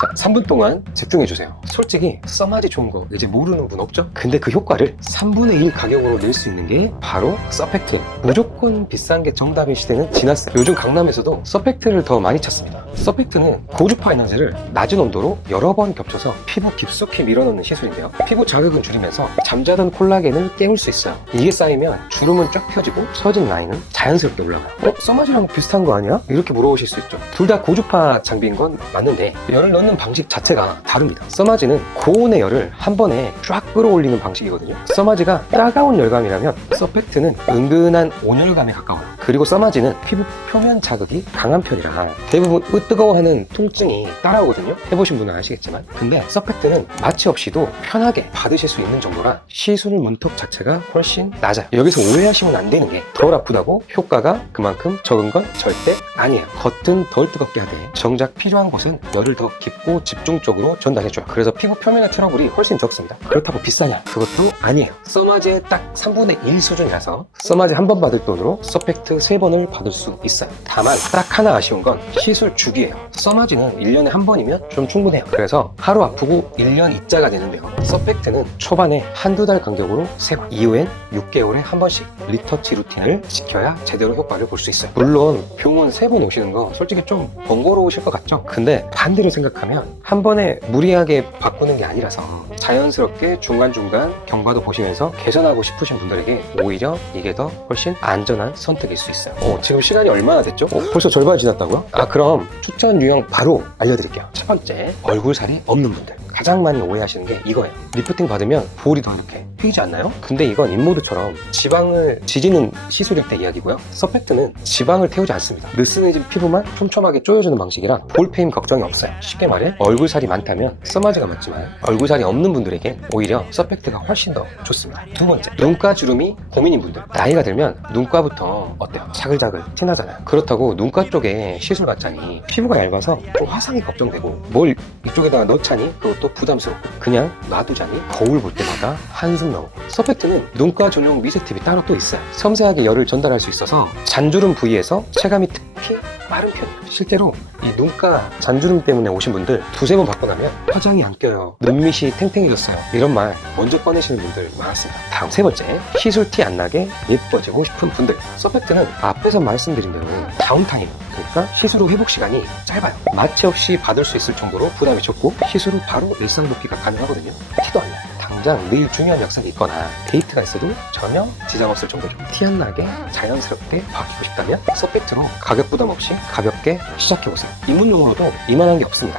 자, 3분 동안 집중해주세요. 솔직히 써마지 좋은 거 이제 모르는 분 없죠? 근데 그 효과를 3분의 1 가격으로 낼 수 있는 게 바로 서팩트. 무조건 비싼 게 정답인 시대는 지났어요. 요즘 강남에서도 서팩트를 더 많이 찾습니다. 서팩트는 고주파 에너지를 낮은 온도로 여러 번 겹쳐서 피부 깊숙이 밀어넣는 시술인데요. 피부 자극은 줄이면서 잠자던 콜라겐을 깨울 수 있어요. 이게 쌓이면 주름은 쫙 펴지고 처진 라인은 자연스럽게 올라가요. 써마지랑 비슷한 거 아니야? 이렇게 물어보실 수 있죠. 둘 다 고주파 장비인 건 맞는데 열을 넣는 방식 자체가 다릅니다. 써마지는 고온의 열을 한 번에 쫙 끌어올리는 방식이거든요. 써마지가 따가운 열감이라면 서팩트는 은근한 온열감에 가까워요. 그리고 써마지는 피부 표면 자극이 강한 편이라 대부분 뜨거워하는 통증이 따라오거든요. 해보신 분은 아시겠지만, 근데 서팩트는 마취 없이도 편하게 받으실 수 있는 정도라 시술 문턱 자체가 훨씬 낮아요. 여기서 오해하시면 안 되는 게 덜 아프다고 효과가 그만큼 적은 건 절대 아니에요. 겉은 덜 뜨겁게 하되 정작 필요한 곳은 열을 더 깊고 집중적으로 전달해줘요. 그래서 피부 표면의 트러블이 훨씬 적습니다. 그렇다고 비싸냐? 그것도 아니에요. 써마지의 딱 3분의 1 수준이라서 써마지 한 번 받을 돈으로 서팩트 3번을 받을 수 있어요. 다만 딱 하나 아쉬운 건 시술 주기예요. 써마지는 1년에 한 번이면 좀 충분해요. 그래서 하루 아프고 1년 입자가 되는데요. 서팩트는 초반에 한두 달 간격으로 3번, 이후엔 6개월에 한 번씩 리터치 루틴을 지켜야 제대로 효과를 볼 수 있어요. 물론 평원 3번 오시는 거 솔직히 좀 번거로우실 것 같죠? 근데 반대로 생각하면 한 번에 무리하게 바꾸는 게 아니라서 자연스럽게 중간중간 경과도 보시면서 개선하고 싶으신 분들에게 오히려 이게 더 훨씬 안전한 선택일 수 있어요. 지금 시간이 얼마나 됐죠? 벌써 절반 지났다고요? 그럼 추천 유형 바로 알려드릴게요. 첫 번째, 얼굴살이 없는 분들. 가장 많이 오해하시는 게 이거예요. 리프팅 받으면 볼이 더 이렇게 휘지 않나요? 근데 이건 인모드처럼 지방을 지지는 시술일 때 이야기고요. 서팩트는 지방을 태우지 않습니다. 느슨해진 피부만 촘촘하게 조여주는 방식이라 볼 페임 걱정이 없어요. 쉽게 말해 얼굴살이 많다면 써마지가 맞지만 얼굴살이 없는 분들에게 오히려 서팩트가 훨씬 더 좋습니다. 두 번째, 눈가 주름이 고민인 분들. 나이가 들면 눈가부터 어때요? 자글자글 티나잖아요. 그렇다고 눈가 쪽에 시술 받자니 피부가 얇아서 좀 화상이 걱정되고 뭘 이쪽에다가 넣자니 그것도 부담스럽고 그냥 놔두자니 거울 볼 때마다 한숨 나오고. 서팩트는 눈가 전용 미세 팁이 따로 또 있어요. 섬세하게 열을 전달할 수 있어서 잔주름 부위에서 체감이 특히 빠른 편이에요. 실제로 이 눈가 잔주름 때문에 오신 분들 두세 번 받고 나면 화장이 안 껴요, 눈밑이 탱탱해졌어요, 이런 말 먼저 꺼내시는 분들 많았습니다. 다음 세 번째, 시술 티 안 나게 예뻐지고 싶은 분들. 서팩트는 앞에서 말씀드린 대로 다운타임, 그러니까 시술 후 회복 시간이 짧아요. 마취 없이 받을 수 있을 정도로 부담이 적고 시술 후 바로 일상 복귀가 가능하거든요. 티도 안 나요. 당장 내일 중요한 약속이 있거나 데이트가 있어도 전혀 지장 없을 정도죠. 티 안 나게 자연스럽게 바뀌고 싶다면 서팩트로 가격 부담 없이 가볍게 시작해보세요. 입문용으로도 이만한 게 없습니다.